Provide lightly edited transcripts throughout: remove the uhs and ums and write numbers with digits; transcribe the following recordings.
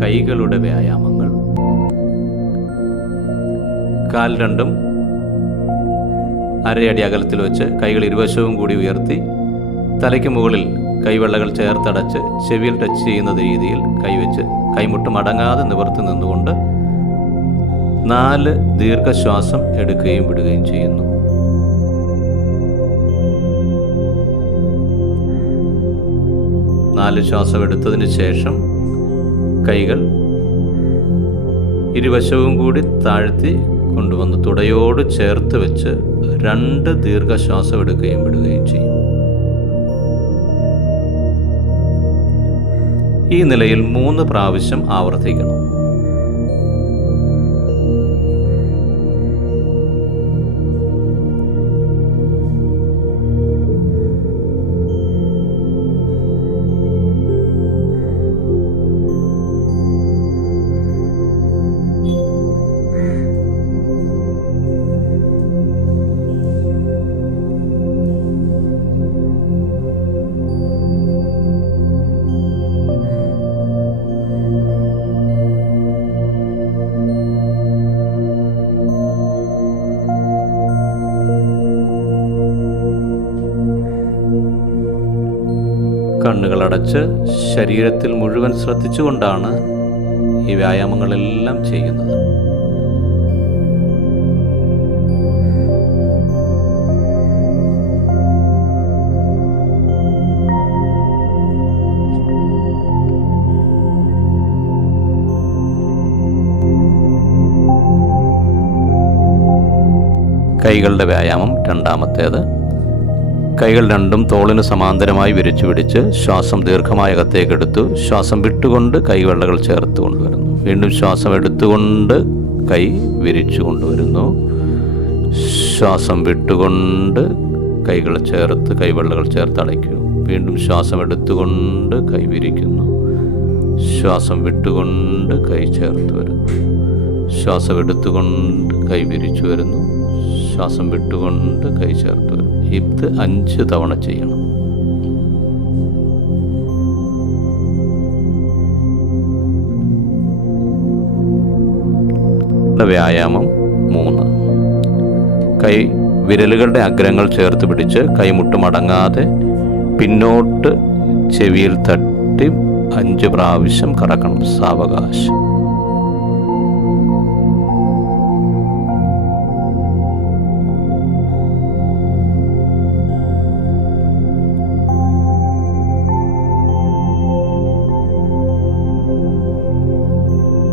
കൈകളുടെ വ്യായാമങ്ങൾ. കാൽ രണ്ടും അരയടി അകലത്തിൽ വെച്ച് കൈകൾ ഇരുവശവും കൂടി ഉയർത്തി തലയ്ക്ക് മുകളിൽ കൈവെള്ളകൾ ചേർത്തടച്ച് ചെവിയിൽ ടച്ച് ചെയ്യുന്ന രീതിയിൽ കൈവച്ച് കൈമുട്ട് മടങ്ങാതെ നിവർത്തി നിന്നുകൊണ്ട് 4 ദീർഘശ്വാസം എടുക്കുകയും വിടുകയും ചെയ്യുന്നു. നാല് ശ്വാസം എടുത്തതിന് ശേഷം കൈകൾ ഇരുവശവും കൂടി താഴ്ത്തി കൊണ്ടുവന്ന് തുടയോട് ചേർത്ത് വെച്ച് 2 ദീർഘശ്വാസം എടുക്കുകയും വിടുകയും ചെയ്യും. ഈ നിലയിൽ 3 പ്രാവശ്യം ആവർത്തിക്കണം. കണ്ണുകളടച്ച് ശരീരത്തിൽ മുഴുവൻ ശ്രദ്ധിച്ചുകൊണ്ടാണ് ഈ വ്യായാമങ്ങളെല്ലാം ചെയ്യുന്നത്. കൈകളുടെ വ്യായാമം രണ്ടാമത്തേത്. കൈകൾ രണ്ടും തോളിന് സമാന്തരമായി വിരിച്ചു പിടിച്ച് ശ്വാസം ദീർഘമായി അകത്തേക്കെടുത്തു ശ്വാസം വിട്ടുകൊണ്ട് കൈവെള്ളകൾ ചേർത്ത് കൊണ്ടുവരുന്നു. വീണ്ടും ശ്വാസം എടുത്തുകൊണ്ട് കൈ വിരിച്ചു കൊണ്ടുവരുന്നു. ശ്വാസം വിട്ടുകൊണ്ട് കൈകൾ ചേർത്ത് കൈവെള്ളകൾ ചേർത്ത് അടയ്ക്കൂ. വീണ്ടും ശ്വാസം എടുത്തുകൊണ്ട് കൈ വിരിക്കുന്നു. ശ്വാസം വിട്ടുകൊണ്ട് കൈ ചേർത്ത് വരുന്നു. ശ്വാസം എടുത്തുകൊണ്ട് കൈ വിരിച്ചു വരുന്നു. ശ്വാസം വിട്ടുകൊണ്ട് കൈ ചേർത്ത് വരും. ഇത് 5 തവണ ചെയ്യണം. വ്യായാമം 3. കൈ വിരലുകളുടെ അഗ്രങ്ങൾ ചേർത്ത് പിടിച്ച് കൈമുട്ട് മടങ്ങാതെ പിന്നോട്ട് ചെവിയിൽ തട്ടി 5 പ്രാവശ്യം കറക്കണം. സാവകാശം.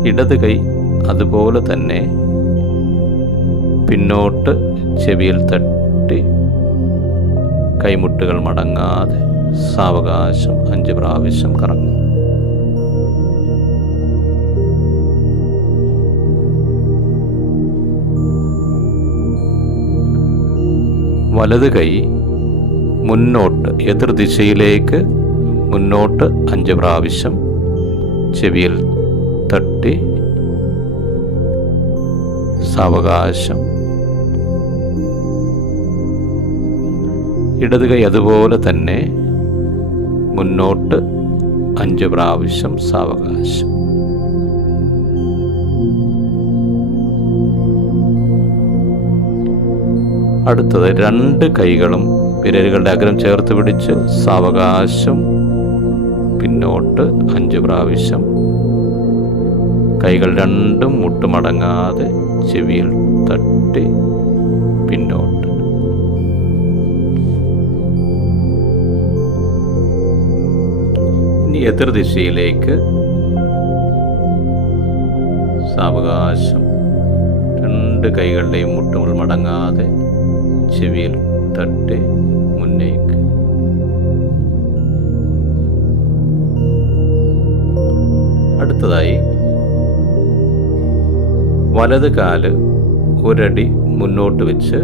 ഇടത് കൈ അതുപോലെ തന്നെ പിന്നോട്ട് ചെവിയിൽ തട്ടി കൈമുട്ടുകൾ മടങ്ങാതെ സാവകാശം 5 പ്രാവശ്യം കറങ്ങും. വലത് കൈ മുന്നോട്ട് എതിർദിശയിലേക്ക് മുന്നോട്ട് 5 പ്രാവശ്യം ചെവിയിൽ തട്ടി സാവകാശം. ഇടത് കൈ അതുപോലെ തന്നെ മുന്നോട്ട് 5 പ്രാവശ്യം സാവകാശം. അടുത്തത് 2 കൈകളും വിരലുകളുടെ അഗ്രം ചേർത്ത് പിടിച്ച് സാവകാശം പിന്നോട്ട് 5 പ്രാവശ്യം. കൈകൾ രണ്ടും മുട്ടുമടങ്ങാതെ ചെവിയിൽ തട്ടി പിന്നോട്ട്. ഇനി എതിർദിശയിലേക്ക് സാവകാശം 2 കൈകളുടെയും മുട്ടുകൾ മടങ്ങാതെ ചെവിയിൽ തട്ടി മുന്നേക്ക്. അടുത്തതായി വലത് കാല് ഒരടി മുന്നോട്ട് വെച്ച്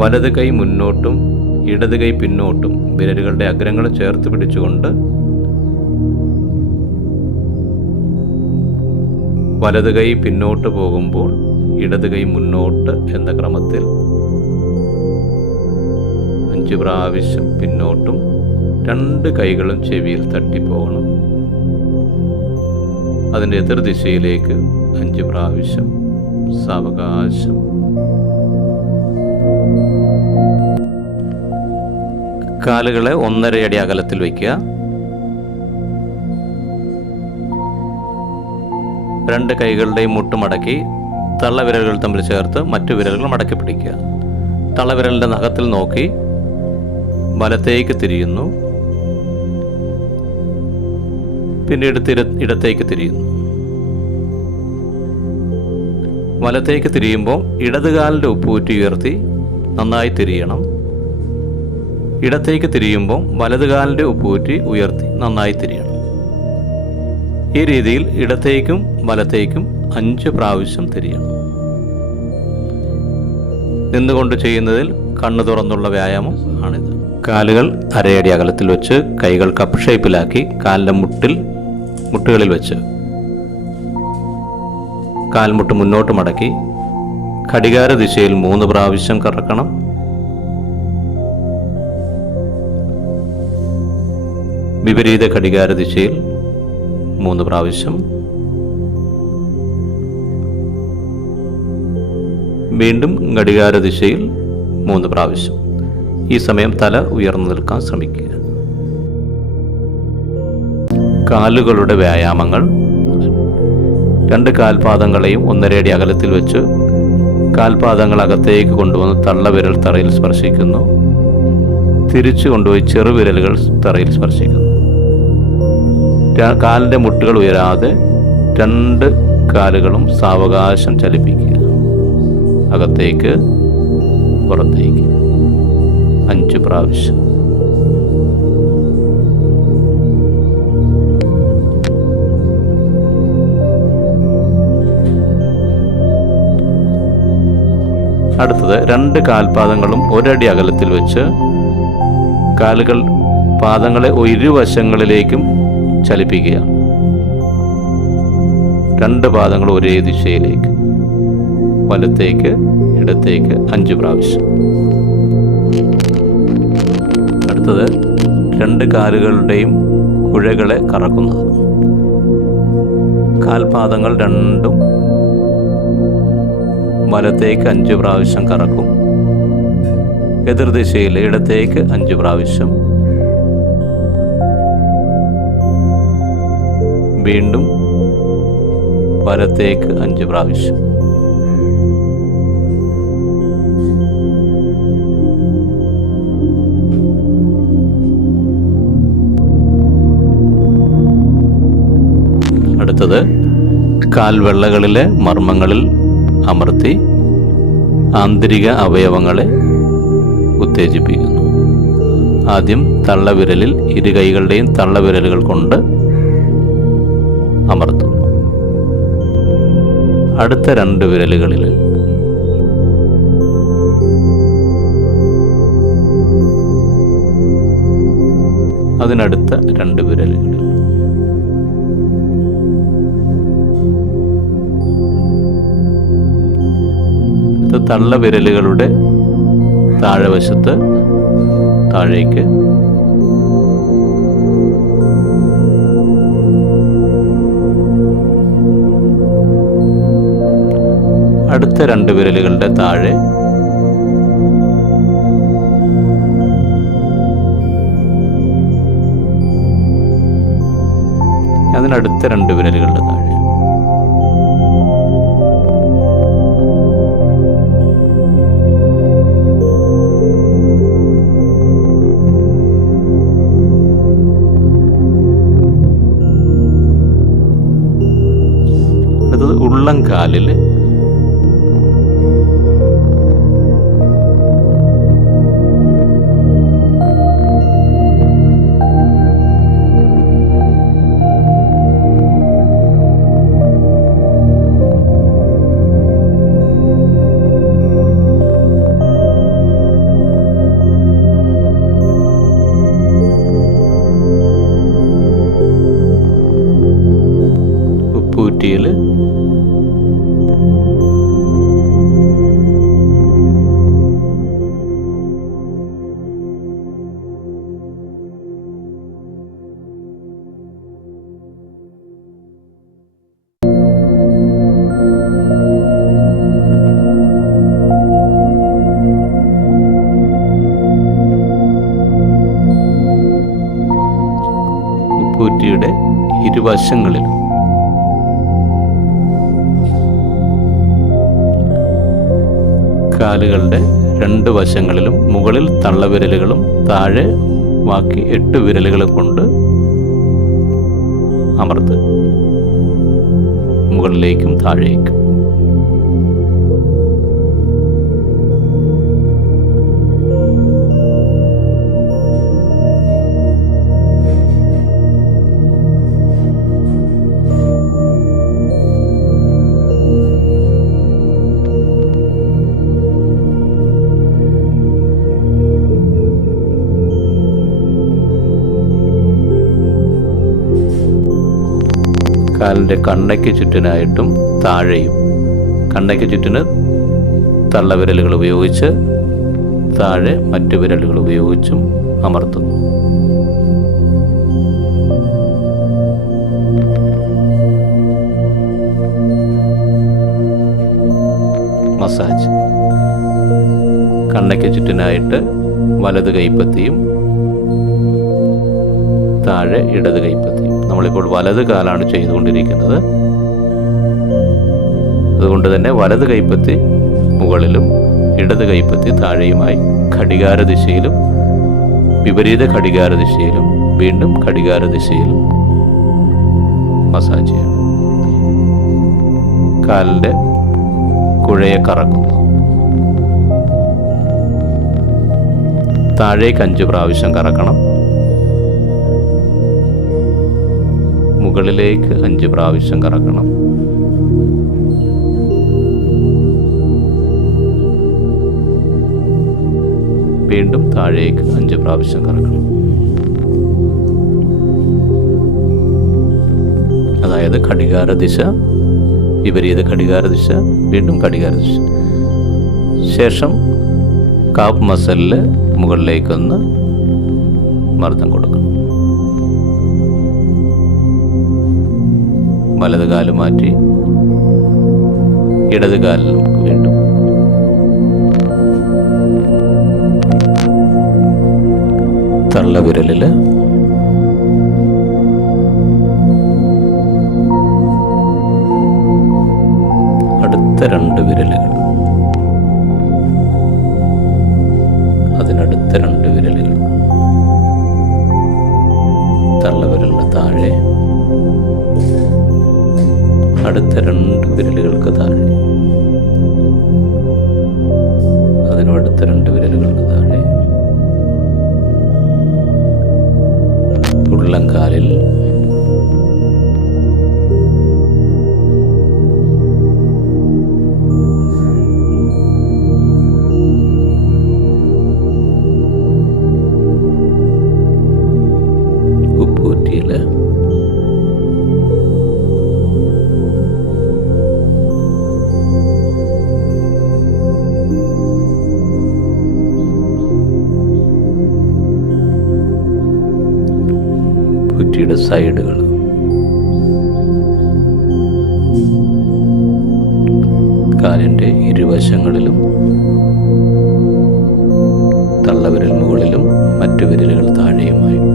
വലത് കൈ മുന്നോട്ടും ഇടത് കൈ പിന്നോട്ടും വിരലുകളുടെ അഗ്രങ്ങൾ ചേർത്ത് പിടിച്ചുകൊണ്ട് വലത് കൈ പിന്നോട്ട് പോകുമ്പോൾ ഇടത് കൈ മുന്നോട്ട് എന്ന ക്രമത്തിൽ 5 പ്രാവശ്യം പിന്നോട്ടും 2 കൈകളും ചെവിയിൽ തട്ടിപ്പോകണം. അതിൻ്റെ എതിർദിശയിലേക്ക് 5 പ്രാവശ്യം സാവകാശം. കാലുകളെ 1.5 അടി അകലത്തിൽ വയ്ക്കുക. 2 കൈകളുടെയും മുട്ടുമടക്കി തള്ളവിരലുകൾ തമ്മിൽ ചേർത്ത് മറ്റു വിരലുകൾ മടക്കി പിടിക്കുക. തള്ളവിരലിൻ്റെ നഖത്തിൽ നോക്കി വലത്തേക്ക് തിരിയുന്നു, പിന്നീട് ഇടത്തേക്ക് തിരിയുന്നു. വലത്തേക്ക് തിരിയുമ്പോൾ ഇടതുകാലിൻ്റെ ഉപ്പൂറ്റി ഉയർത്തി നന്നായി തിരിയണം. ഇടത്തേക്ക് തിരിയുമ്പോൾ വലതുകാലിൻ്റെ ഉപ്പൂറ്റി ഉയർത്തി നന്നായി തിരിയണം. ഈ രീതിയിൽ ഇടത്തേക്കും വലത്തേക്കും 5 പ്രാവശ്യം തിരിയണം. നിന്നുകൊണ്ട് ചെയ്യുന്നതിൽ കണ്ണു തുറന്നുള്ള വ്യായാമം ആണിത്. കാലുകൾ 1/2 അടി അകലത്തിൽ വെച്ച് കൈകൾ കപ്പ് ഷേപ്പിലാക്കി കാലിൻ്റെ മുട്ടുകളിൽ വെച്ച് കാൽമുട്ട് മുന്നോട്ട് മടക്കി ഘടികാര ദിശയിൽ 3 പ്രാവശ്യം കറക്കണം. വിപരീത ഘടികാര ദിശയിൽ 3 പ്രാവശ്യം. വീണ്ടും ഘടികാര ദിശയിൽ 3 പ്രാവശ്യം. ഈ സമയം തല ഉയർന്നു നിൽക്കാൻ ശ്രമിക്കുക. കാലുകളുടെ വ്യായാമങ്ങൾ. 2 കാൽപാദങ്ങളെയും 1.5 അടി അകലത്തിൽ വെച്ച് കാൽപാദങ്ങൾ അകത്തേക്ക് കൊണ്ടുവന്ന് തള്ളവിരൽ തറയിൽ സ്പർശിക്കുന്നു. തിരിച്ചു കൊണ്ടുപോയി ചെറുവിരലുകൾ തറയിൽ സ്പർശിക്കുന്നു. കാലിൻ്റെ മുട്ടുകൾ ഉയരാതെ 2 കാലുകളും സാവകാശം ചലിപ്പിക്കുക. അകത്തേക്ക് പുറത്തേക്ക് 5 പ്രാവശ്യം. അടുത്തത് 2 കാൽപാദങ്ങളും 1 അടി അകലത്തിൽ വെച്ച് പാദങ്ങളെ ഇരുവശങ്ങളിലേക്കും ചലിപ്പിക്കുക. 2 പാദങ്ങൾ ഒരേ ദിശയിലേക്ക്, വലത്തേക്ക് ഇടത്തേക്ക് 5 പ്രാവശ്യം. അടുത്തത് 2 കാലുകളുടെയും കുഴകളെ കറക്കുന്നത്. കാൽപാദങ്ങൾ രണ്ടും വലത്തേക്ക് 5 പ്രാവശ്യം കറക്കും. എതിർദിശയിൽ ഇടത്തേക്ക് 5 പ്രാവശ്യം. വീണ്ടും വലത്തേക്ക് 5 പ്രാവശ്യം. അടുത്തത് കാൽവെള്ളകളിലെ മർമ്മങ്ങളിൽ അമർത്തി ആന്തരിക അവയവങ്ങളെ ഉത്തേജിപ്പിക്കുന്നു. ആദ്യം തള്ളവിരലിൽ 2 കൈകളുടെയും തള്ളവിരലുകൾ കൊണ്ട് അമർത്തുന്നു. അടുത്ത 2 വിരലുകളിൽ അതിനടുത്ത 2 വിരലുകളിൽ തള്ളവിരലുകളുടെ താഴെവശത്ത് താഴേക്ക്, അടുത്ത 2 വിരലുകളുടെ താഴെ, അതിനടുത്ത 2 വിരലുകളുടെ താഴെ. അടുത്തത് ഉള്ളംകാലിൽ ഉപ്പൂറ്റിയിൽ ഇരുവശങ്ങളിലും. കാലുകളുടെ 2 വശങ്ങളിലും മുകളിൽ തള്ളവിരലുകളും താഴെ ബാക്കി 8 വിരലുകളും കൊണ്ട് അമർത്ത്, മുകളിലേക്കും താഴേക്കും. കാലിൻ്റെ കണ്ണയ്ക്ക് ചുറ്റിനായിട്ടും താഴെയും, കണ്ണയ്ക്ക് ചുറ്റിന് തള്ളവിരലുകൾ ഉപയോഗിച്ച് താഴെ മറ്റു വിരലുകൾ ഉപയോഗിച്ചും അമർത്തുന്നു. മസാജ്. കണ്ണയ്ക്ക് ചുറ്റിനായിട്ട് വലത് കൈപ്പത്തിയും താഴെ ഇടത് കൈപ്പത്തിയും. നമ്മളിപ്പോൾ വലത് കാലാണ് ചെയ്തുകൊണ്ടിരിക്കുന്നത്, അതുകൊണ്ട് തന്നെ വലത് കൈപ്പത്തി മുകളിലും ഇടത് കൈപ്പത്തി താഴെയുമായി ഘടികാര ദിശയിലും വിപരീത ഘടികാര ദിശയിലും വീണ്ടും ഘടികാര ദിശയിലും മസാജ് ചെയ്യണം. കാലിൻ്റെ കുഴയെ കറക്കുന്നു. താഴേക്ക് 5 പ്രാവശ്യം കറക്കണം, മുകളിലേക്ക് 5 പ്രാവശ്യം കറക്കണം. വീണ്ടും താഴേക്ക് 5 പ്രാവശ്യം കറക്കണം. അതായത് ഘടികാര ദിശ, വിപരീത ഘടികാര ദിശ, വീണ്ടും ഘടികാര ദിശ. ശേഷം കാഫ് മസിലിൽ മുകളിലേക്കൊന്ന് മർദ്ദം കൊടുക്കണം. വലത് കാല് മാറ്റി ഇടത് കാലിൽ നമുക്ക് വീണ്ടും. തള്ളവിരലിൽ അടുത്ത 2 വിരലുകൾ, അതിനടുത്ത 2 വിരലുകൾ, തള്ളവിരലിന് താഴെ അടുത്ത 2 വിരലുകൾക്ക് താഴെ, അതിനും അടുത്ത 2 വിരലുകൾക്ക് താഴെ, ഉള്ളംകാലിൽ ഉപ്പൂറ്റിയിൽ കുറ്റിയുടെ സൈഡുകൾ, കാലിൻ്റെ ഇരുവശങ്ങളിലും തള്ളവിരൽ മുകളിലും മറ്റു വിരലുകൾ താഴെയുമായിട്ട്.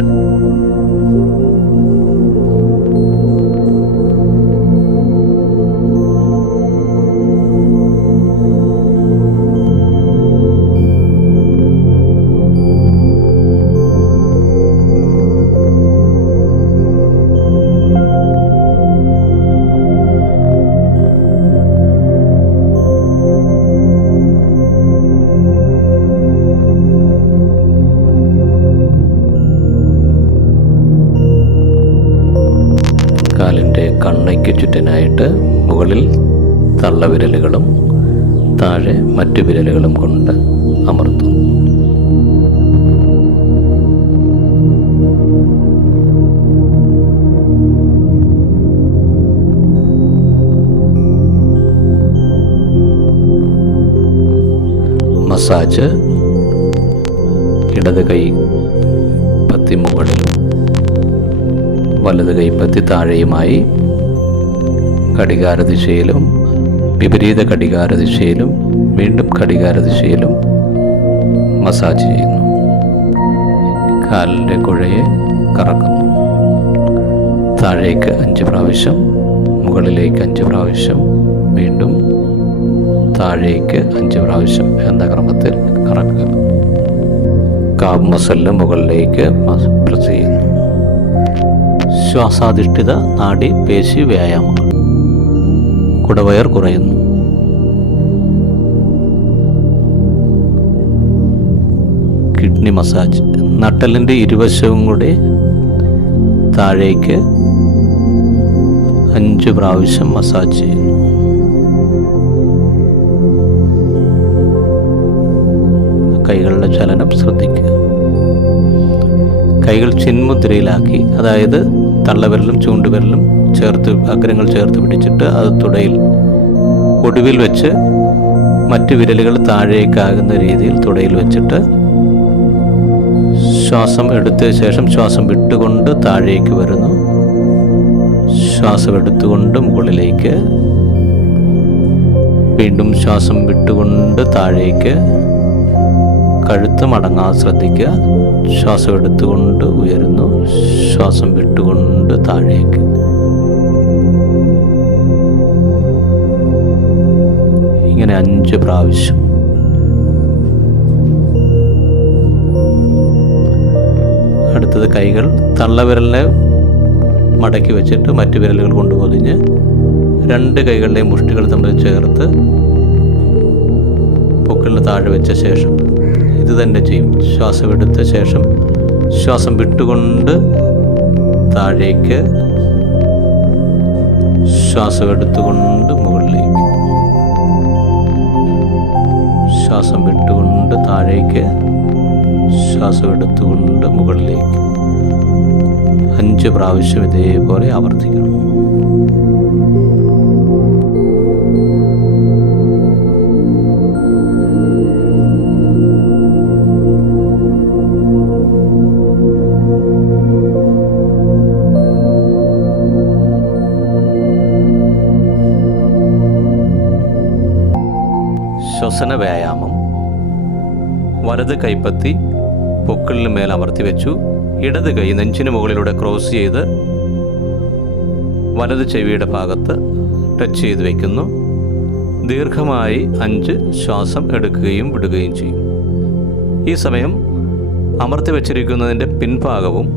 കാലിൻ്റെ കണ്ണയ്ക്ക് ചുറ്റിനായിട്ട് മുകളിൽ തള്ളവിരലുകളും താഴെ മറ്റു വിരലുകളും കൊണ്ട് അമർത്തും. മസാജ്. ഇടത് കൈ പത്തി മുകളിലും വലത് കൈപ്പത്തി താഴെയുമായി ഘടികാര ദിശയിലും വിപരീത ഘടികാര ദിശയിലും വീണ്ടും ഘടികാര ദിശയിലും മസാജ് ചെയ്യുന്നു. കാലിൻ്റെ കുഴയെ കറക്കുന്നു. താഴേക്ക് 5 പ്രാവശ്യം, മുകളിലേക്ക് 5 പ്രാവശ്യം, വീണ്ടും താഴേക്ക് 5 പ്രാവശ്യം എന്ന ക്രമത്തിൽ കറക്കുക. കാബ് മസിലിന് മുകളിലേക്ക് പ്രസ് ചെയ്യുന്നു. ശ്വാസാധിഷ്ഠിത നാഡി പേശി വ്യായാമങ്ങൾ. കുടവയർ കുറയുന്നു. Kidney massage. നട്ടലിൻ്റെ ഇരുവശവും കൂടി താഴേക്ക് 5 പ്രാവശ്യം മസാജ് ചെയ്യുന്നു. കൈകളുടെ ചലനം ശ്രദ്ധിക്കുക. കൈകൾ ചിന്മുദ്രയിലാക്കി, അതായത് തള്ളവിരലും ചൂണ്ടുവിരലും ചേർത്ത്, അഗ്രങ്ങൾ ചേർത്ത് പിടിച്ചിട്ട് അത് തുടയിൽ ഒടുവിൽ വെച്ച് മറ്റ് വിരലുകൾ താഴേക്കാകുന്ന രീതിയിൽ തുടയിൽ വെച്ചിട്ട് ശ്വാസം എടുത്ത ശേഷം ശ്വാസം വിട്ടുകൊണ്ട് താഴേക്ക് വരുന്നു. ശ്വാസം എടുത്തുകൊണ്ട് മുകളിലേക്ക്, വീണ്ടും ശ്വാസം വിട്ടുകൊണ്ട് താഴേക്ക്. കഴുത്ത് മടങ്ങാതെ ശ്രദ്ധിക്കുക. ശ്വാസം എടുത്തുകൊണ്ട് ഉയരുന്നു, ശ്വാസം വിട്ടുകൊണ്ട് താഴേക്ക്. ഇങ്ങനെ 5 പ്രാവശ്യം. അടുത്തത് കൈകൾ തള്ളവിരലിനെ മടക്കി വെച്ചിട്ട് മറ്റു വിരലുകൾ കൊണ്ട് പൊതിഞ്ഞ് 2 കൈകളുടെയും മുഷ്ടികൾ തമ്മിൽ ചേർത്ത് പൊക്കിളിന് താഴെ വെച്ച ശേഷം ഇത് തന്നെ ചെയ്യും. ശ്വാസം എടുത്ത ശേഷം ശ്വാസം വിട്ടുകൊണ്ട് താഴേക്ക്, ശ്വാസം എടുത്തുകൊണ്ട് മുകളിലേക്ക്, ശ്വാസം വിട്ടുകൊണ്ട് താഴേക്ക്, ശ്വാസം എടുത്തുകൊണ്ട് മുകളിലേക്ക്. 5 പ്രാവശ്യം ഇതേപോലെ ആവർത്തിക്കണം. ശ്വസന വ്യായാമം. വലത് കൈപ്പത്തി പൊക്കിളിന് മേൽ അമർത്തി വെച്ചു. ഇടത് കൈ നെഞ്ചിന് മുകളിലൂടെ ക്രോസ് ചെയ്ത് വലത് ചെവിയുടെ ഭാഗത്ത് ടച്ച് ചെയ്ത് വയ്ക്കുന്നു. ദീർഘമായി 5 ശ്വാസം എടുക്കുകയും വിടുകയും ചെയ്യും. ഈ സമയം അമർത്തി വച്ചിരിക്കുന്നതിൻ്റെ പിൻഭാഗവും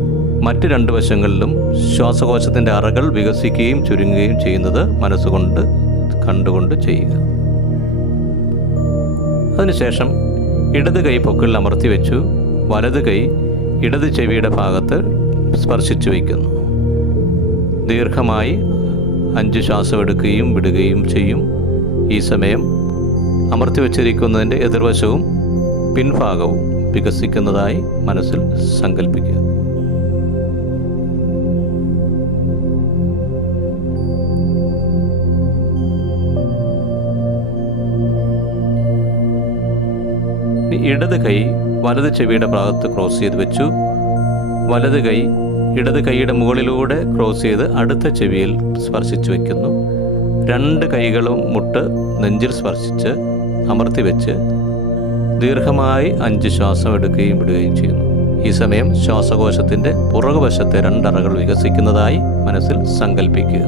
മറ്റ് 2 വശങ്ങളിലും ശ്വാസകോശത്തിൻ്റെ അറകൾ വികസിക്കുകയും ചുരുങ്ങുകയും ചെയ്യുന്നത് മനസ്സുകൊണ്ട് കണ്ടുകൊണ്ട് ചെയ്യുക. അതിനുശേഷം ഇടത് കൈ പൊക്കിളിൽ അമർത്തി വെച്ചു. വലത് കൈ ഇടത് ചെവിയുടെ ഭാഗത്ത് സ്പർശിച്ചു വയ്ക്കുന്നു. ദീർഘമായി 5 ശ്വാസം എടുക്കുകയും വിടുകയും ചെയ്യും. ഈ സമയം അമർത്തി വച്ചിരിക്കുന്നതിൻ്റെ എതിർവശവും പിൻഭാഗവും വികസിക്കുന്നതായി മനസ്സിൽ സങ്കല്പിക്കുക. ഇടത് കൈ വലത് ചെവിയുടെ ഭാഗത്ത് ക്രോസ് ചെയ്ത് വെച്ചു. വലത് കൈ ഇടത് കൈയുടെ മുകളിലൂടെ ക്രോസ് ചെയ്ത് അടുത്ത ചെവിയിൽ സ്പർശിച്ചു വയ്ക്കുന്നു. 2 കൈകളും മുട്ട് നെഞ്ചിൽ സ്പർശിച്ച് അമർത്തി വെച്ച് ദീർഘമായി 5 ശ്വാസം എടുക്കുകയും വിടുകയും ചെയ്യുന്നു. ഈ സമയം ശ്വാസകോശത്തിൻ്റെ പുറകുവശത്തെ 2 അറകൾ വികസിക്കുന്നതായി മനസ്സിൽ സങ്കല്പിക്കുക.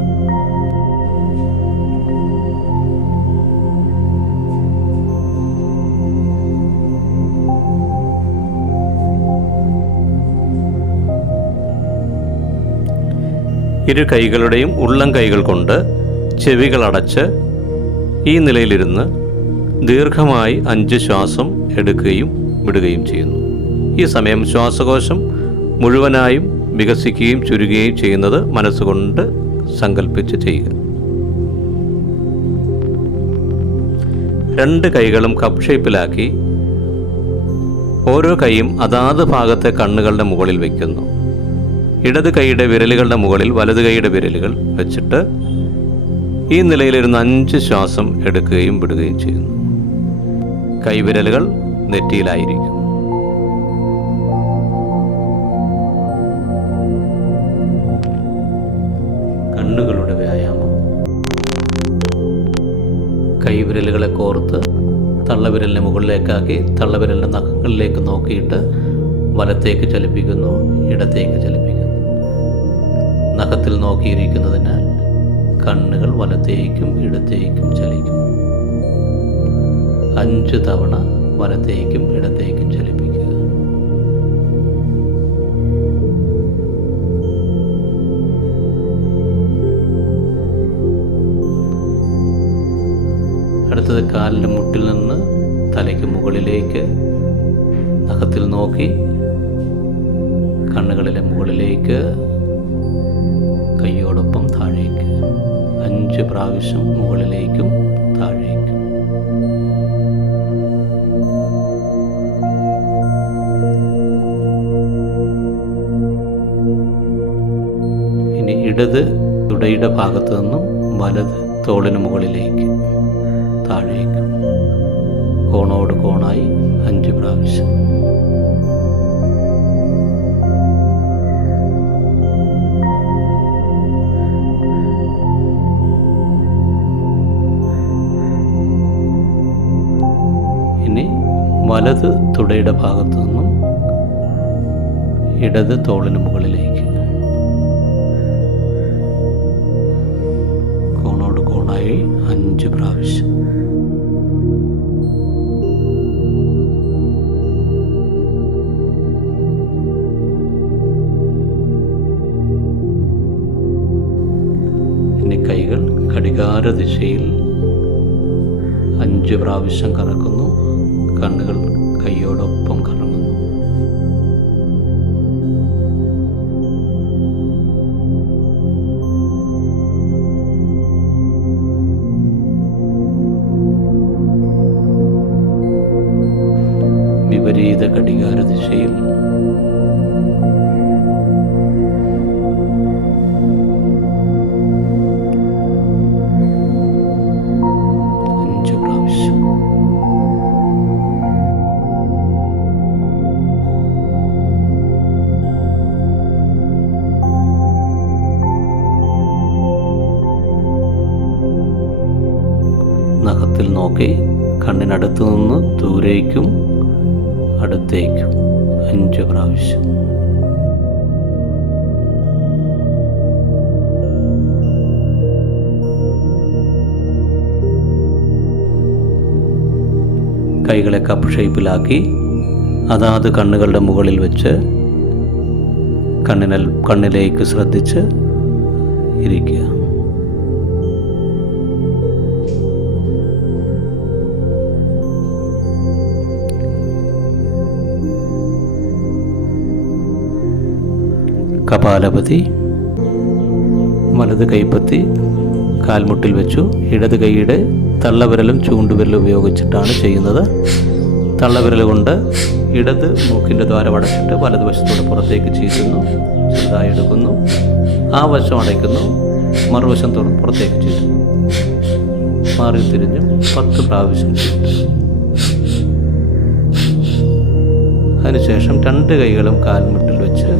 ഇരു കൈകളുടെയും ഉള്ളം കൈകൾ കൊണ്ട് ചെവികൾ അടച്ച് ഈ നിലയിലിരുന്ന് ദീർഘമായി 5 ശ്വാസം എടുക്കുകയും വിടുകയും ചെയ്യുന്നു. ഈ സമയം ശ്വാസകോശം മുഴുവനായും വികസിക്കുകയും ചുരുങ്ങുകയും ചെയ്യുന്നത് മനസ്സുകൊണ്ട് സങ്കല്പിച്ച് ചെയ്യുക. 2 കൈകളും കപ്പ് ഷേപ്പിലാക്കി ഓരോ കൈയും അതാത് ഭാഗത്തെ കണ്ണുകളുടെ മുകളിൽ വയ്ക്കുന്നു. ഇടത് കൈയുടെ വിരലുകളുടെ മുകളിൽ വലത് കൈയുടെ വിരലുകൾ വെച്ചിട്ട് ഈ നിലയിലിരുന്ന് 5 ശ്വാസം എടുക്കുകയും വിടുകയും ചെയ്യുന്നു. കൈവിരലുകൾ നെറ്റിയിലായിരിക്കും. കണ്ണുകളുടെ വ്യായാമം. കൈവിരലുകളെ കോർത്ത് തള്ളവിരലിനെ മുകളിലേക്കാക്കി തള്ളവിരലിൻ്റെ നഖങ്ങളിലേക്ക് നോക്കിയിട്ട് വലത്തേക്ക് ചലിപ്പിക്കുന്നു, ഇടത്തേക്ക് ചലിപ്പിക്കുന്നു. നഖത്തിൽ നോക്കിയിരിക്കുന്നതിനാൽ കണ്ണുകൾ വലത്തേക്കും ഇടത്തേക്കും ചലിക്കും. 5 തവണ വലത്തേക്കും ഇടത്തേക്കും ചലിപ്പിക്കുക. അടുത്തത് കാലിൻ്റെ മുട്ടിൽ നിന്ന് തലയ്ക്ക് മുകളിലേക്ക് നഖത്തിൽ നോക്കി കണ്ണുകളിലെ മുകളിലേക്ക്, കൈയോടൊപ്പം താഴേക്ക് 5 പ്രാവശ്യം മുകളിലേക്കും താഴേക്കും. ഇനി ഇടത് തുടയുടെ ഭാഗത്തു നിന്നും വലത് തോളിന് മുകളിലേക്ക് താഴേക്ക് കോണോട് കോണായി 5 പ്രാവശ്യം. ഇനി വലത് തുടയുടെ ഭാഗത്തു നിന്നും ഇടത് തോളിന് മുകളിലേക്ക് കോണോട് കോണായി 5 പ്രാവശ്യം. ഇനി കൈകൾ ഘടികാര ദിശയിൽ 5 പ്രാവശ്യം കറക്കുന്നു. കണ്ണുകൾ കൈയോടൊപ്പം കറങ്ങുന്നു. വിപരീത ഘടികാര ദിശയിൽ 5 പ്രാവശ്യം. നഖത്തിൽ നോക്കി കണ്ണിനടുത്ത് നിന്ന് ദൂരേക്കും അടുത്തേക്കും 5 പ്രാവശ്യം. കൈകളെ കപ്പ് ഷേപ്പിലാക്കി അതാത് കണ്ണുകളുടെ മുകളിൽ വെച്ച് കണ്ണിലേക്ക് ശ്രദ്ധിച്ച് ഇരിക്കുക. കപാലപതി. വലത് കൈപ്പത്തി കാൽമുട്ടിൽ വെച്ചു. ഇടത് കൈയുടെ തള്ളവിരലും ചൂണ്ടുവിരലും ഉപയോഗിച്ചിട്ടാണ് ചെയ്യുന്നത്. തള്ളവിരൽ കൊണ്ട് ഇടത് മൂക്കിൻ്റെ ദ്വാരം അടച്ചിട്ട് വലതുവശത്തോടെ പുറത്തേക്ക് ചീറ്റുന്നു. ചെറുതായി എടുക്കുന്നു. ആ വശം അടയ്ക്കുന്നു. മറുവശം പുറത്തേക്ക് ചീറ്റുന്നു. മാറി തിരിഞ്ഞും 10 പ്രാവശ്യം ചീറ്റുന്നു. അതിനുശേഷം 2 കൈകളും കാൽമുട്ടിൽ വെച്ച്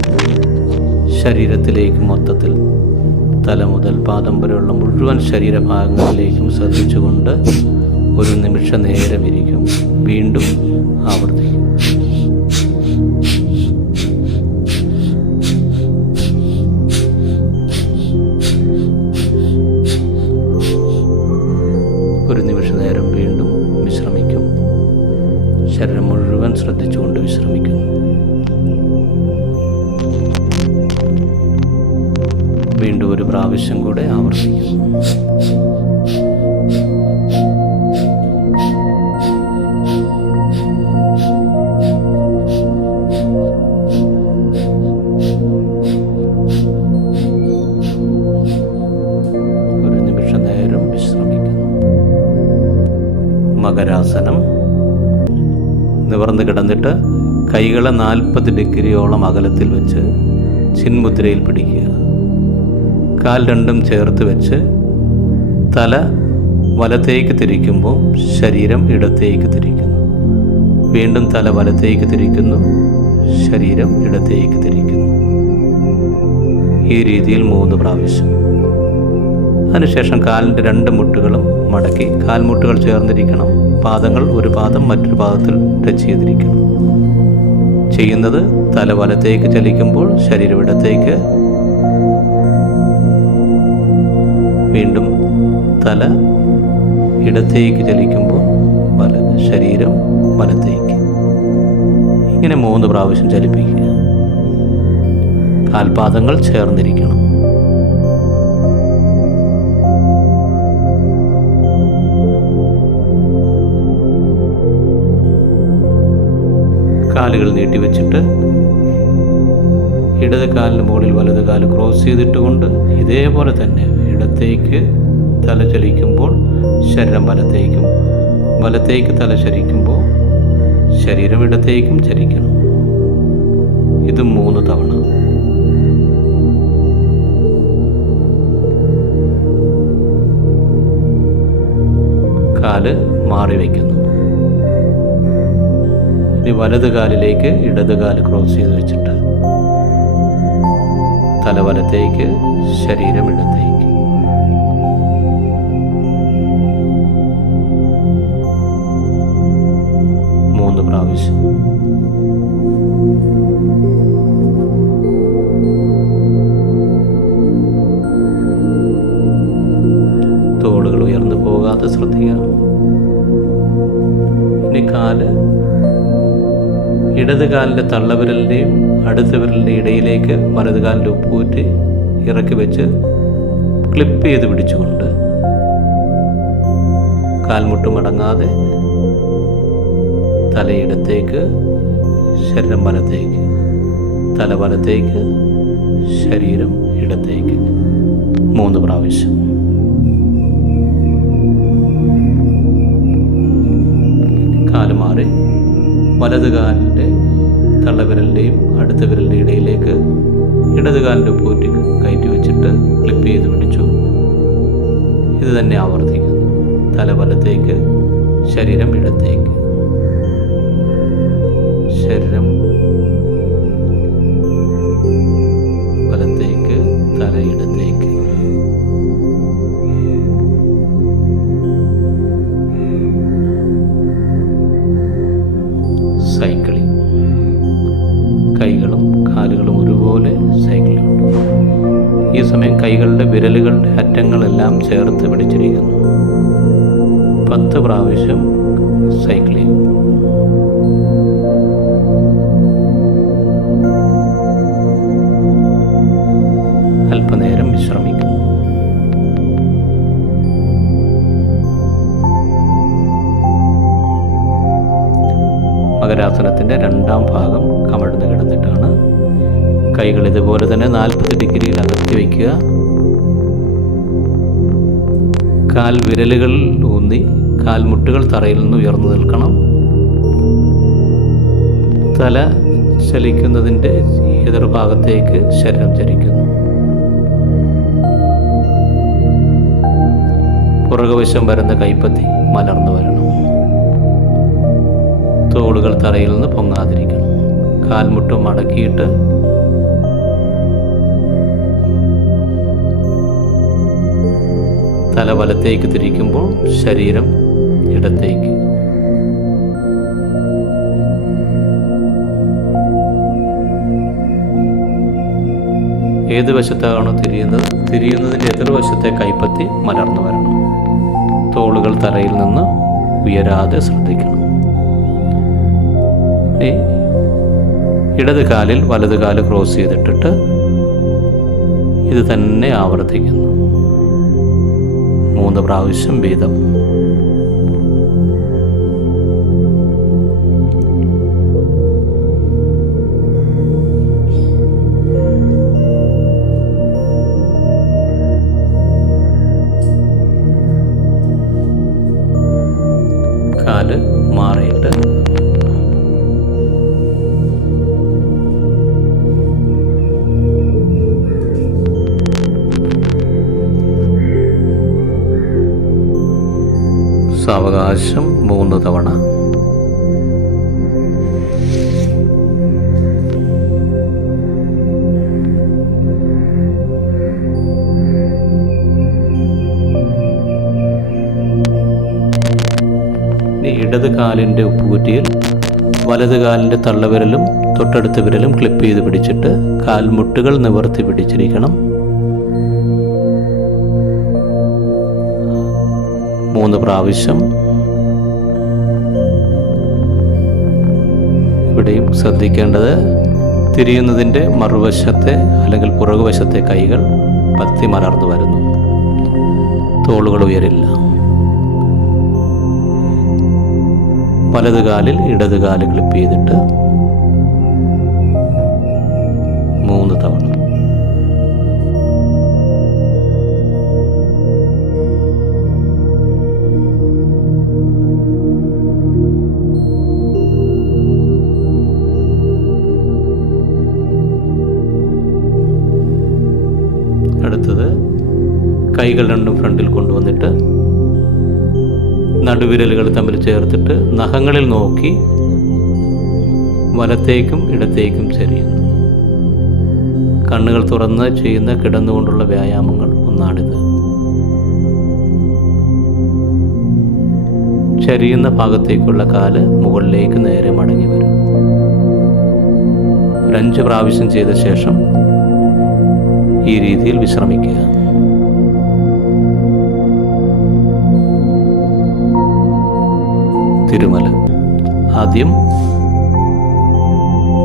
ശരീരത്തിലേക്ക് മൊത്തത്തിൽ തല മുതൽ പാദം വരെയുള്ള മുഴുവൻ ശരീരഭാഗങ്ങളിലേക്കും ശ്രദ്ധിച്ചുകൊണ്ട് ഒരു നിമിഷ നേരം ഇരിക്കും. വീണ്ടും ആവർത്തിക്കും. ഒരു നിമിഷ നേരം വീണ്ടും വിശ്രമിക്കും. ശരീരം മുഴുവൻ ശ്രദ്ധിച്ചുകൊണ്ട് വിശ്രമിക്കുന്നു. വീണ്ടും ഒരു പ്രാവശ്യം കൂടെ ആവർത്തിക്കും. ഒരു നിമിഷ നേരം വിശ്രമിക്കുന്നു. മകരാസനം. നിവർന്ന് കിടന്നിട്ട് കൈകളെ 40 ഡിഗ്രിയോളം അകലത്തിൽ വെച്ച് ചിന്മുദ്രയിൽ പിടിക്കുക. കാൽ രണ്ടും ചേർത്ത് വെച്ച് തല വലത്തേക്ക് തിരിക്കുമ്പോൾ ശരീരം ഇടത്തേക്ക് തിരിക്കുന്നു. വീണ്ടും തല വലത്തേക്ക് തിരിക്കുന്നു. ശരീരം ഇടത്തേക്ക് തിരിക്കുന്നു. ഈ രീതിയിൽ 3 പ്രാവശ്യം. അതിനുശേഷം കാലിൻ്റെ 2 മുട്ടുകളും മടക്കി കാൽമുട്ടുകൾ ചേർന്നിരിക്കണം. പാദങ്ങൾ ഒരു പാദം മറ്റൊരു പാദത്തിൽ ടച്ച് ചെയ്തിരിക്കണം. ചെയ്യുന്നത് തല വലത്തേക്ക് ചലിക്കുമ്പോൾ ശരീരം ഇടത്തേക്ക്, വീണ്ടും തല ഇടത്തേക്ക് ചലിക്കുമ്പോൾ ശരീരം വലത്തേക്ക്. ഇങ്ങനെ 3 പ്രാവശ്യം ചലിപ്പിക്കുക. കാൽപാദങ്ങൾ ചേർന്നിരിക്കണം. കാലുകൾ നീട്ടിവെച്ചിട്ട് ഇടത് കാലിന് മുകളിൽ വലത് കാല് ക്രോസ് ചെയ്തിട്ടുകൊണ്ട് ഇതേപോലെ തന്നെ ഇടത്തേക്ക് തല ചലിക്കുമ്പോൾ ശരീരം വലത്തേക്കും, വലത്തേക്ക് തല ചലിക്കുമ്പോൾ ശരീരം ഇടത്തേക്കും ചലിക്കണം. ഇത് 3 തവണ. കാല് മാറി വയ്ക്കുന്നു. ഇനി വലത് കാലിലേക്ക് ഇടത് കാല് ക്രോസ് ചെയ്ത് വെച്ചിട്ട് തല വലത്തേക്ക്, ശരീരം ഇടത്തേക്ക്. പ്രാവശ്യം. തോളുകൾ ഉയർന്നു പോകാതെ ശ്രദ്ധിക്കുക. ഇനി കാല് ഇടത് കാലിൻ്റെ തള്ളവിരലിൻ്റെയും അടുത്ത വിരലിൻ്റെ ഇടയിലേക്ക് വലത് കാലിൻ്റെ ഉപ്പൂറ്റി ഇറക്കി വെച്ച് ക്ലിപ്പ് ചെയ്ത് പിടിച്ചുകൊണ്ട് കാൽമുട്ട് മടങ്ങാതെ തലയിടത്തേക്ക്, ശരീരം വലത്തേക്ക്, തല വലത്തേക്ക്, ശരീരം ഇടത്തേക്ക് 3 പ്രാവശ്യം. കാല് മാറി വലത് കാലിൻ്റെ തള്ളവിരലിൻ്റെയും അടുത്ത വിരലിൻ്റെ ഇടയിലേക്ക് ഇടത് കാലിൻ്റെ പൂറ്റി കയറ്റി വെച്ചിട്ട് ക്ലിപ്പ് ചെയ്ത് പിടിച്ചു. ഇത് തന്നെ ആവർത്തിക്കുന്നു. തല വലത്തേക്ക്, ശരീരം ഇടത്തേക്ക്, ശരീരം വലത്തേക്ക്, തല ഇടത്തേക്ക്. സൈക്കിളിംഗ്. കൈകളും കാലുകളും ഒരുപോലെ സൈക്കിളുണ്ട്. ഈ സമയം കൈകളുടെ വിരലുകളുടെ അറ്റങ്ങളെല്ലാം ചേർത്ത് പിടിച്ചിരിക്കുന്നു. 10 പ്രാവശ്യം സൈക്കിൾ ചെയ്യും. അല്പനേരം വിശ്രമിക്കുന്നു. മകരാസനത്തിൻ്റെ 2ാം ഭാഗം കമഴ്ന്ന് കിടന്നിട്ടാണ്. കൈകൾ ഇതുപോലെ തന്നെ 40 ഡിഗ്രിയിൽ അകത്തി വയ്ക്കുക. കാൽ വിരലുകൾ ഊന്നി കാൽമുട്ടുകൾ തറയിൽ നിന്ന് ഉയർന്നു നിൽക്കണം. തല ചലിക്കുന്നതിൻ്റെ എതിർഭാഗത്തേക്ക് ശരീരം ചലിക്കുന്നു. പുറകുവശം വരുന്ന കൈപ്പത്തി മലർന്നു വരണം. തോളുകൾ തറയിൽ നിന്ന് പൊങ്ങാതിരിക്കണം. കാൽമുട്ട് മടക്കിയിട്ട് തല വലത്തേക്ക് തിരിക്കുമ്പോൾ ശരീരം ഇടത്തേക്ക്. ഏത് വശത്താണോ തിരിയുന്നതിൻ്റെ എതിർവശത്തെ കൈപ്പത്തി മലർന്നു വരണം. തോളുകൾ തറയിൽ നിന്ന് ഉയരാതെ ശ്രദ്ധിക്കണം. ഇടത് കാലിൽ വലത് കാല് ക്രോസ് ചെയ്തിട്ടിട്ട് ഇത് തന്നെ ആവർത്തിക്കുന്നു. 3 പ്രാവശ്യം വീതം. കാല് മാറിയിട്ട് സാവകാശം 3 തവണ. ഇടത് കാലിൻ്റെ ഉപ്പുകുറ്റിയിൽ വലത് കാലിൻ്റെ തള്ളവിരലും തൊട്ടടുത്ത വിരലും ക്ലിപ്പ് ചെയ്ത് പിടിച്ചിട്ട് കാൽമുട്ടുകൾ നിവർത്തി പിടിച്ചിരിക്കണം. 3 പ്രാവശ്യം. ഇവിടെയും ശ്രദ്ധിക്കേണ്ടത് തിരിയുന്നതിൻ്റെ മറുവശത്തെ അല്ലെങ്കിൽ പുറകുവശത്തെ കൈകൾ പത്തി മലർന്നു വരുന്നു. തോളുകൾ ഉയരില്ല. വലത് കാലിൽ ഇടത് കാല് ക്ലിപ്പ് ചെയ്തിട്ട് 3 തവണ. അടുത്തത് കൈകൾ രണ്ടും ഫ്രണ്ടിൽ കൊണ്ടുവന്നിട്ട് നടുവിരലുകൾ തമ്മിൽ ചേർത്തിട്ട് നഖങ്ങളിൽ നോക്കി വലത്തേക്കും ഇടത്തേക്കും ചെരിയുന്നു. കണ്ണുകൾ തുറന്ന് ചെയ്യുന്ന കിടന്നുകൊണ്ടുള്ള വ്യായാമങ്ങൾ ഒന്നാണിത്. ചരിയുന്ന ഭാഗത്തേക്കുള്ള കാല് മുകളിലേക്ക് നേരെ മടങ്ങി വരും. 5 പ്രാവശ്യം ചെയ്ത ശേഷം ഈ രീതിയിൽ വിശ്രമിക്കുക. തിരുമല. ആദ്യം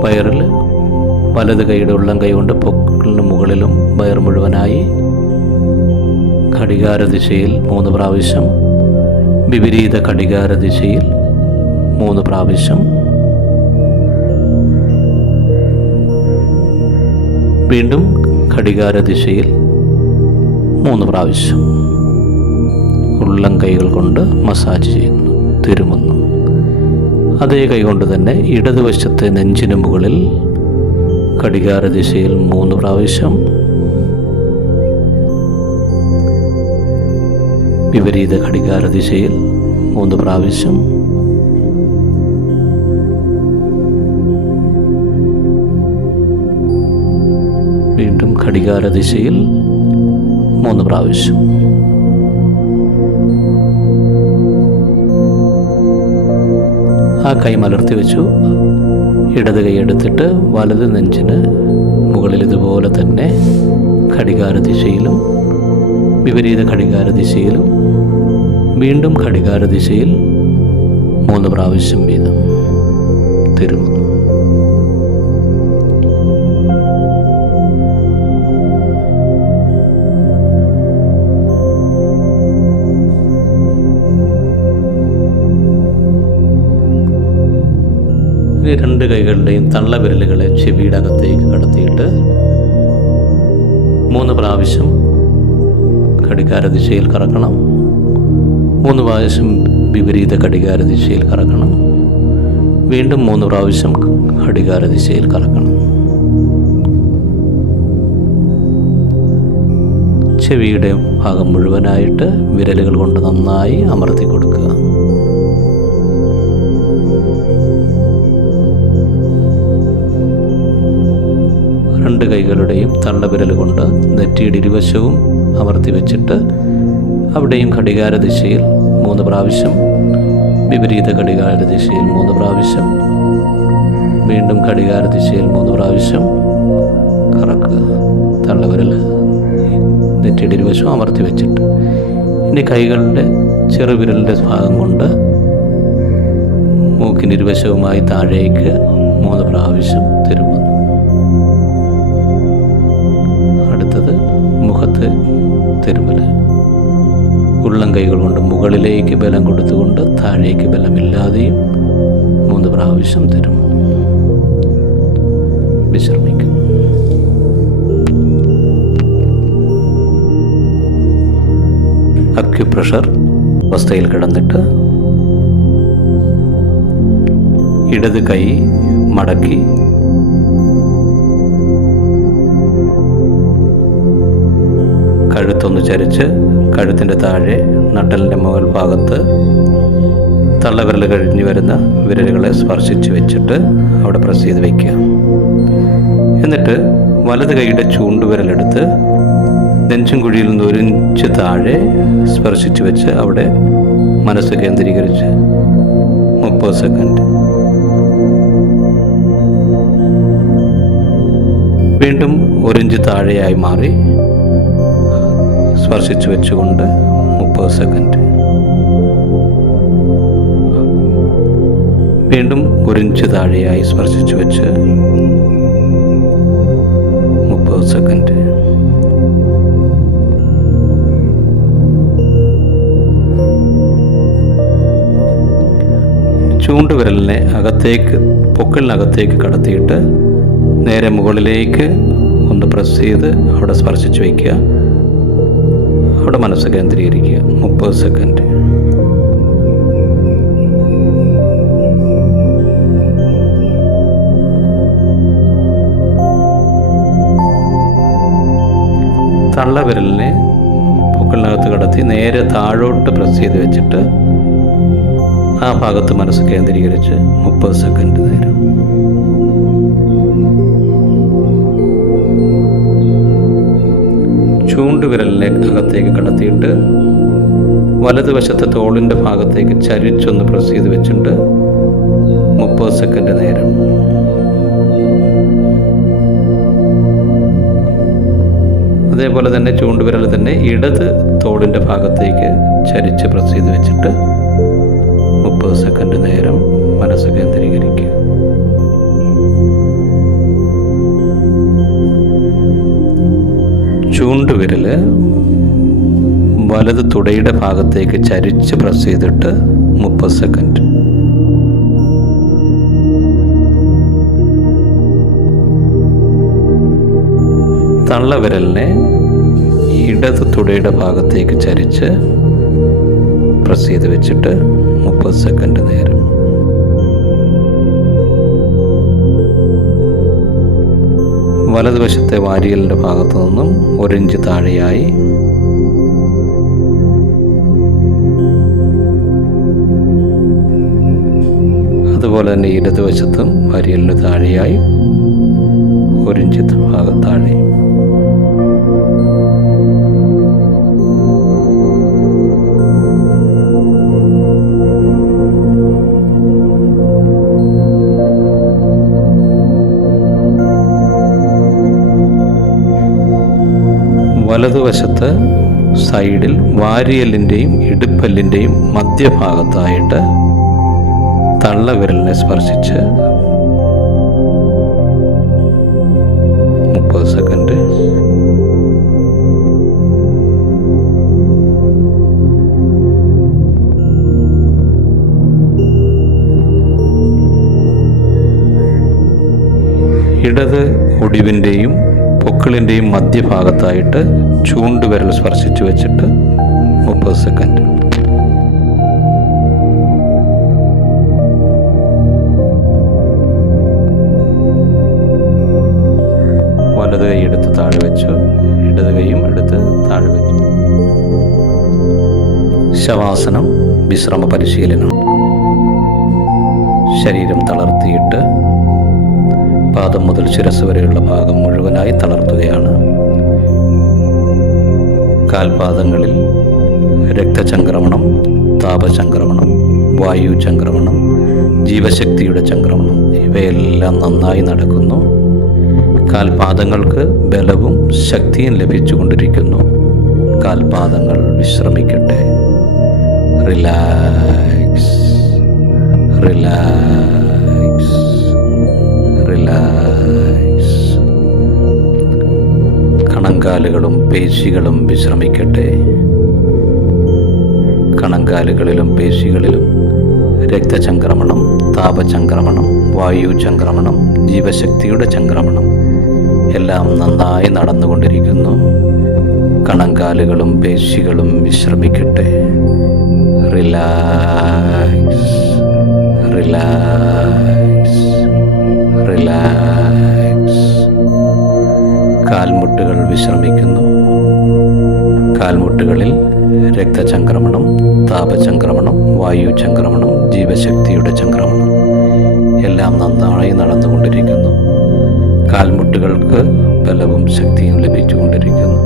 വയറിൽ വലത് കൈയുടെ ഉള്ളം കൈ കൊണ്ട് പൊക്കിളിന് മുകളിലും വയർ മുഴുവനായി ഘടികാര ദിശയിൽ 3 പ്രാവശ്യം, വിപരീത ഘടികാര ദിശയിൽ 3 പ്രാവശ്യം, വീണ്ടും ഘടികാര ദിശയിൽ 3 പ്രാവശ്യം ഉള്ളം കൈകൾ കൊണ്ട് മസാജ് ചെയ്യുന്നു, തിരുമുന്നു. അതേ കൈകൊണ്ട് തന്നെ ഇടതുവശത്തെ നെഞ്ചിന് മുകളിൽ ഘടികാര ദിശയിൽ 3 പ്രാവശ്യം, വിപരീത ഘടികാര ദിശയിൽ 3 പ്രാവശ്യം, വീണ്ടും ഘടികാര ദിശയിൽ 3 പ്രാവശ്യം. ആ കൈ മലർത്തി വെച്ചു. ഇടത് കൈ എടുത്തിട്ട് വലത് നെഞ്ചിന് മുകളിൽ ഇതുപോലെ തന്നെ ഘടികാര ദിശയിലും വിപരീത ഘടികാര ദിശയിലും വീണ്ടും ഘടികാര ദിശയിൽ 3 പ്രാവശ്യം വീതം തിരുമുന്നു. ഈ 2 കൈകളുടെയും തള്ളവിരലുകളെ ചെവിയുടെ അകത്തേക്ക് കടത്തിയിട്ട് 3 പ്രാവശ്യം ഘടികാര ദിശയിൽ കറക്കണം, 3 പ്രാവശ്യം വിപരീത ഘടികാര ദിശയിൽ കറക്കണം, വീണ്ടും 3 പ്രാവശ്യം ഘടികാര ദിശയിൽ കറക്കണം. ചെവിയുടെ ഭാഗം മുഴുവനായിട്ട് വിരലുകൾ കൊണ്ട് നന്നായി അമർത്തി കൊടുക്കുക. രണ്ട് കൈകളുടെയും തള്ളവിരൽ കൊണ്ട് നെറ്റിയുടെ ഇരുവശവും അമർത്തി വെച്ചിട്ട് അവിടെയും ഘടികാര ദിശയിൽ 3 പ്രാവശ്യം, വിപരീത ഘടികാര ദിശയിൽ 3 പ്രാവശ്യം, വീണ്ടും ഘടികാര ദിശയിൽ 3 പ്രാവശ്യം കറക്കുക. തള്ളവിരൽ നെറ്റിയുടെ ഇരുവശവും അമർത്തി വെച്ചിട്ട് ഇനി കൈകളുടെ ചെറുവിരലിൻ്റെ ഭാഗം കൊണ്ട് മൂക്കിൻ്റെ ഇരുവശവുമായി താഴേക്ക് 3 പ്രാവശ്യം തിരുമുന്നു. അടുത്തത് മുഖത്ത് തിരുമൽ. ഉള്ളം കൈകൾ കൊണ്ട് മുകളിലേക്ക് ബലം കൊടുത്തുകൊണ്ട് താഴേക്ക് ബലമില്ലാതെയും 3 പ്രാവശ്യം തിരുമുന്നു. വിശ്രമിക്കും. അക്യുപ്രഷർ അവസ്ഥയിൽ കിടന്നിട്ട് ഇടത് കൈ മടക്കി കഴുത്തൊന്ന് ചരിച്ച് കഴുത്തിൻ്റെ താഴെ നട്ടലിൻ്റെ മുകൾ ഭാഗത്ത് തള്ളവിരൽ കഴിഞ്ഞ് വരുന്ന വിരലുകളെ സ്പർശിച്ച് വെച്ചിട്ട് അവിടെ പ്രസ് ചെയ്ത് വയ്ക്കുക. എന്നിട്ട് വലത് കൈയുടെ ചൂണ്ടുവിരലെടുത്ത് നെഞ്ചും കുഴിയിൽ നിന്ന് 1 ഇഞ്ച് താഴെ സ്പർശിച്ച് വെച്ച് അവിടെ മനസ്സ് കേന്ദ്രീകരിച്ച് 30 സെക്കൻഡ്. വീണ്ടും 1 ഇഞ്ച് താഴെയായി മാറി സ്പർശിച്ച് വെച്ചുകൊണ്ട് 30 സെക്കൻഡ്. വീണ്ടും 1 ഇഞ്ച് താഴെയായി സ്പർശിച്ചു വെച്ച് 30 സെക്കൻഡ്. ചൂണ്ടുവിരലിനെ പൊക്കിളിനകത്തേക്ക് കടത്തിയിട്ട് നേരെ മുകളിലേക്ക് ഒന്ന് പ്രസ് ചെയ്ത് അവിടെ സ്പർശിച്ച് വയ്ക്കുക. അവിടെ മനസ്സ് കേന്ദ്രീകരിക്കുക. 30 സെക്കൻഡ്. തള്ളവിരലിനെ പൊക്കിളിനകത്ത് കടത്തി നേരെ താഴോട്ട് പ്രസ് ചെയ്ത് വെച്ചിട്ട് ആ ഭാഗത്ത് മനസ്സ് കേന്ദ്രീകരിച്ച് 30 സെക്കൻഡ് നേരം. ചൂണ്ടുവിരലിനെ അകത്തേക്ക് കടത്തിയിട്ട് വലതുവശത്തെ തോളിൻ്റെ ഭാഗത്തേക്ക് ചരിച്ചൊന്ന് പ്രസ് ചെയ്ത് വെച്ചിട്ട് 30 സെക്കൻഡ് നേരം. അതേപോലെ തന്നെ ചൂണ്ടുവിരൽ തന്നെ ഇടത് തോളിൻ്റെ ഭാഗത്തേക്ക് ചരിച്ച് പ്രസ് ചെയ്ത് വെച്ചിട്ട് 30 സെക്കൻഡ് നേരം മനസ്സ് കേന്ദ്രീകരിക്കുക. ചൂണ്ടുവിരല് വലത് തുടയുടെ ഭാഗത്തേക്ക് ചരിച്ച് പ്രസ് ചെയ്തിട്ട് 30 സെക്കൻഡ്. തള്ളവിരലിനെ ഇടത് തുടയുടെ ഭാഗത്തേക്ക് ചരിച്ച് പ്രസ് ചെയ്ത് വെച്ചിട്ട് 30 സെക്കൻഡ് നേരം. വലതുവശത്തെ വാരിയലിൻ്റെ ഭാഗത്തു നിന്നും 1 ഇഞ്ച് താഴെയായി അതുപോലെ തന്നെ ഇടതുവശത്തും വാരിയലിന് താഴെയായി 1 ഇഞ്ച് താഴെ. വലതുവശത്ത് സൈഡിൽ വാരിയലിൻ്റെയും ഇടുപ്പല്ലിൻ്റെയും മധ്യഭാഗത്തായിട്ട് തള്ളവിരലിനെ സ്പർശിച്ച് 30 സെക്കൻഡ്. ഇടത് ഒടിവിൻ്റെയും പൊക്കിളിൻ്റെയും മധ്യഭാഗത്തായിട്ട് ചൂണ്ടുവിരൽ സ്പർശിച്ചു വെച്ചിട്ട് 30 സെക്കൻഡ്. വലത് കൈ എടുത്ത് താഴെ വെച്ചു, ഇടത് കൈയും എടുത്ത് താഴെ വെച്ചു. ശവാസനം വിശ്രമ പരിശീലനം. ശരീരം തളർത്തിയിട്ട് പാദം മുതൽ ശിരസ് വരെയുള്ള ഭാഗം മുഴുവനായി തളർത്തുകയാണ്. കാൽപാദങ്ങളിൽ രക്തചംക്രമണം, താപചംക്രമണം, വായു ചംക്രമണം, ജീവശക്തിയുടെ ചംക്രമണം ഇവയെല്ലാം നന്നായി നടക്കുന്നു. കാൽപാദങ്ങൾക്ക് ബലവും ശക്തിയും ലഭിച്ചുകൊണ്ടിരിക്കുന്നു. കാൽപാദങ്ങൾ വിശ്രമിക്കട്ടെ. Relax, relax, relax. കണങ്കാലുകളും പേശികളും വിശ്രമിക്കട്ടെ. കണങ്കാലുകളിലും പേശികളിലും രക്തചംക്രമണം, താപചംക്രമണം, വായു ചംക്രമണം, ജീവശക്തിയുടെ ചംക്രമണം എല്ലാം നന്നായി നടന്നുകൊണ്ടിരിക്കുന്നു. കണങ്കാലുകളും പേശികളും വിശ്രമിക്കട്ടെ. Relax, relax, relax. കാൽമുട്ടുകൾ വിശ്രമിക്കുന്നു. കാൽമുട്ടുകളിൽ രക്തചംക്രമണം, താപചംക്രമണം, വായു ചംക്രമണം, ജീവശക്തിയുടെ ചംക്രമണം എല്ലാം നന്നായി നടന്നുകൊണ്ടിരിക്കുന്നു. കാൽമുട്ടുകൾക്ക് ബലവും ശക്തിയും ലഭിച്ചുകൊണ്ടിരിക്കുന്നു.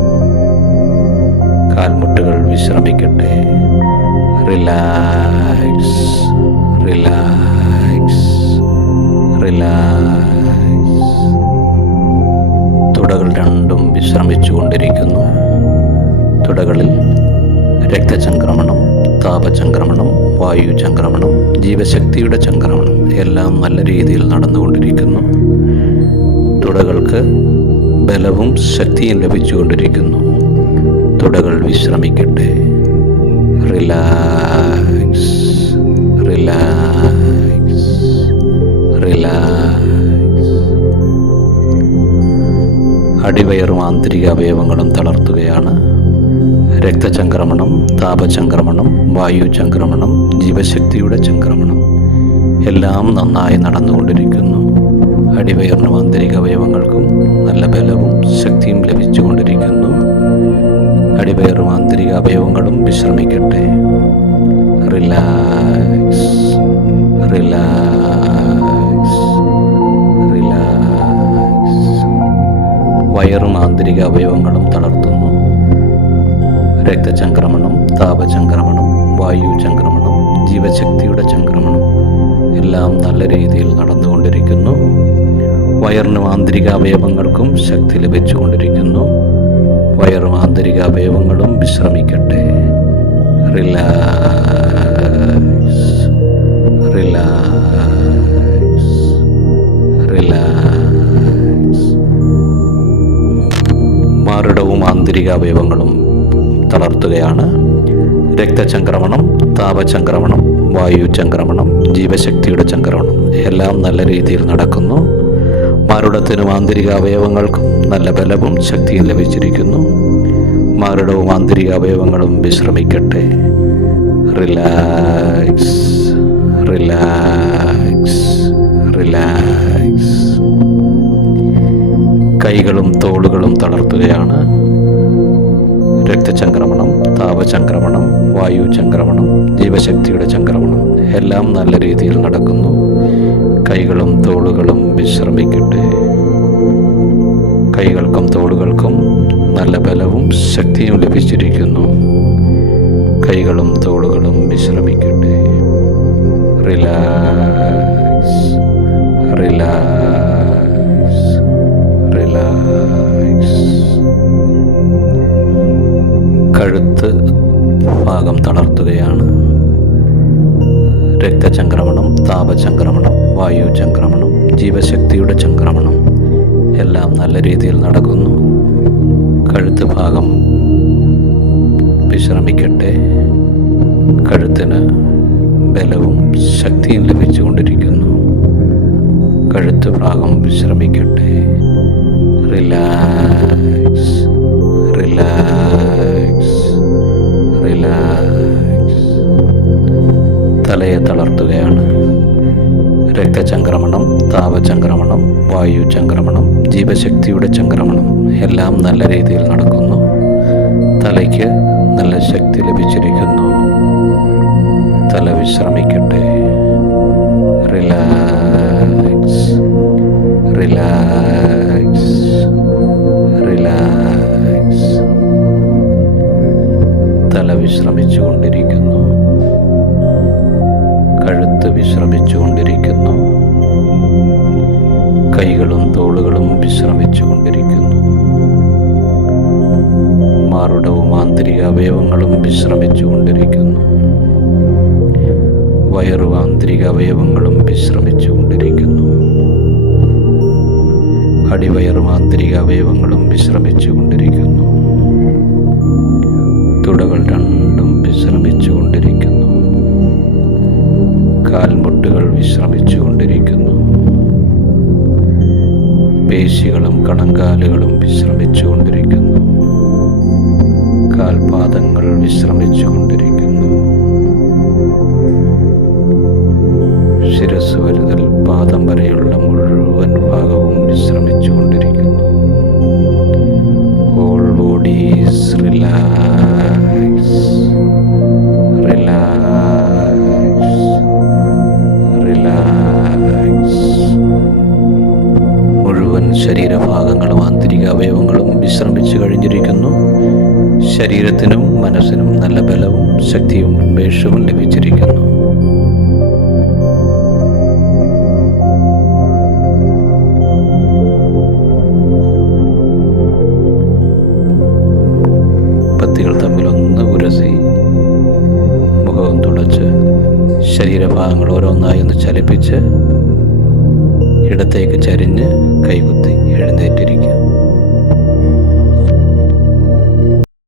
കാൽമുട്ടുകൾ വിശ്രമിക്കട്ടെ. Relax, relax, relax. തുടകൾ രണ്ടും വിശ്രമിച്ചുകൊണ്ടിരിക്കുന്നു. തുടകളിൽ രക്തചംക്രമണം, താപചംക്രമണം, വായു ചംക്രമണം, ജീവശക്തിയുടെ ചംക്രമണം എല്ലാം നല്ല രീതിയിൽ നടന്നുകൊണ്ടിരിക്കുന്നു. തുടകൾക്ക് ബലവും ശക്തിയും ലഭിച്ചുകൊണ്ടിരിക്കുന്നു. തുടകൾ വിശ്രമിക്കട്ടെ. Relax, relax, relax. അടിവയറും ആന്തരിക അവയവങ്ങളും തളർത്തുകയാണ്. രക്തചംക്രമണം, താപചംക്രമണം, വായു ചംക്രമണം, ജീവശക്തിയുടെ ചംക്രമണം എല്ലാം നന്നായി നടന്നുകൊണ്ടിരിക്കുന്നു. അടിവയറിനും ആന്തരിക അവയവങ്ങൾക്കും നല്ല ബലവും ശക്തിയും ലഭിച്ചുകൊണ്ടിരിക്കുന്നു. അടിവയറും ആന്തരിക അവയവങ്ങളും വിശ്രമിക്കട്ടെ. Relax, relax, relax. വയറും ആന്തരിക അവയവങ്ങളും തളർത്തുന്നു. രക്തചംക്രമണം, താപചംക്രമണം, വായു ചംക്രമണം, ജീവശക്തിയുടെ ചംക്രമണം എല്ലാം നല്ല രീതിയിൽ നടന്നുകൊണ്ടിരിക്കുന്നു. വയറിനും ആന്തരിക അവയവങ്ങൾക്കും ശക്തി ലഭിച്ചുകൊണ്ടിരിക്കുന്നു. വയറും ആന്തരിക അവയവങ്ങളും വിശ്രമിക്കട്ടെ. Relax, relax, relax. മാറിടവും ആന്തരിക അവയവങ്ങളും തളർത്തുകയാണ്. രക്തചംക്രമണം, താപചംക്രമണം, വായു ചംക്രമണം, ജീവശക്തിയുടെ ചംക്രമണം എല്ലാം നല്ല രീതിയിൽ നടക്കുന്നു. മാറുടത്തിനും ആന്തരിക അവയവങ്ങൾക്കും നല്ല ബലവും ശക്തിയും ലഭിച്ചിരിക്കുന്നു. മാറിടവും ആന്തരിക അവയവങ്ങളും വിശ്രമിക്കട്ടെ. Relax, relax, relax. കൈകളും തോളുകളും തളർത്തുകയാണ്. രക്തചംക്രമണം, താപചംക്രമണം, വായു ചംക്രമണം, ജീവശക്തിയുടെ ചംക്രമണം എല്ലാം നല്ല രീതിയിൽ നടക്കുന്നു. കൈകളും തോളുകളും വിശ്രമിക്കട്ടെ. കൈകൾക്കും തോളുകൾക്കും നല്ല ബലവും ശക്തിയും ലഭിച്ചിരിക്കുന്നു. കൈകളും തോളുകളും വിശ്രമിക്കട്ടെ. Relax, relax, relax. കഴുത്ത് ഭാഗം തളർത്തുകയാണ്. രക്തചംക്രമണം, താപചംക്രമണം, വായു ചംക്രമണം, ജീവശക്തിയുടെ ചംക്രമണം എല്ലാം നല്ല രീതിയിൽ നടക്കുന്നു. കഴുത്ത് ഭാഗം വിശ്രമിക്കട്ടെ. കഴുത്തിന് ബലവും ശക്തിയും ലഭിച്ചുകൊണ്ടിരിക്കുന്നു. കഴുത്ത് ഭാഗം വിശ്രമിക്കട്ടെ. Relax, relax, relax. തലയെ തളർത്തുകയാണ്. രക്തചംക്രമണം, താപചംക്രമണം, വായു ചംക്രമണം, ജീവശക്തിയുടെ ചംക്രമണം എല്ലാം നല്ല രീതിയിൽ നടക്കുന്നു. തലയ്ക്ക് നല്ല ശക്തി ലഭിച്ചിരിക്കുന്നു. തല വിശ്രമിക്കട്ടെ. Relax, relax, relax. തല വിശ്രമിച്ചുകൊണ്ടിരിക്കുന്നു. കഴുത്ത് വിശ്രമിച്ചുകൊണ്ടിരിക്കുന്നു. കൈകളും തോളുകളും വിശ്രമിച്ചുകൊണ്ടിരിക്കുന്നു. മാറുടവും ആന്തരിക അവയവങ്ങളും വിശ്രമിച്ചുകൊണ്ടിരിക്കുന്നു. വയറും ആന്തരിക അവയവങ്ങളും വിശ്രമിച്ചുകൊണ്ടിരിക്കുന്നു. അടിവയറും ആന്തരിക അവയവങ്ങളും വിശ്രമിച്ചുകൊണ്ടിരിക്കുന്നു. തുടകൾ രണ്ടും വിശ്രമിച്ചുകൊണ്ടിരിക്കുന്നു. കാൽമുട്ടുകൾ വിശ്രമിച്ചുകൊണ്ടിരിക്കുന്നു. പേശികളും കണങ്കാലുകളും വിശ്രമിച്ചുകൊണ്ടിരിക്കുന്നു. കാൽപാദങ്ങൾ വിശ്രമിച്ചുകൊണ്ടിരിക്കുന്നു. ശിരസ് മുതൽ പാദം വരെയുള്ള മുഴുവൻ ഭാഗവും വിശ്രമിച്ചുകൊണ്ടിരിക്കുന്നു. Whole body is relax, relax, relax. മുഴുവൻ ശരീരഭാഗങ്ങളും ആന്തരിക അവയവങ്ങളും വിശ്രമിച്ചു കഴിഞ്ഞിരിക്കുന്നു. ശരീരത്തിനും മനസ്സിനും നല്ല ബലവും ശക്തിയും ഉന്മേഷവും ലഭിച്ചിരിക്കുന്നു. പത്തികൾ തമ്മിലൊന്ന് ഉരസി മുഖവും തുടച്ച് ശരീരഭാഗങ്ങൾ ഓരോന്നായി ഒന്ന് ചലിപ്പിച്ച് ഇടത്തേക്ക് ചരിഞ്ഞ് കൈകുത്തി എഴുന്നേറ്റിരിക്കുക.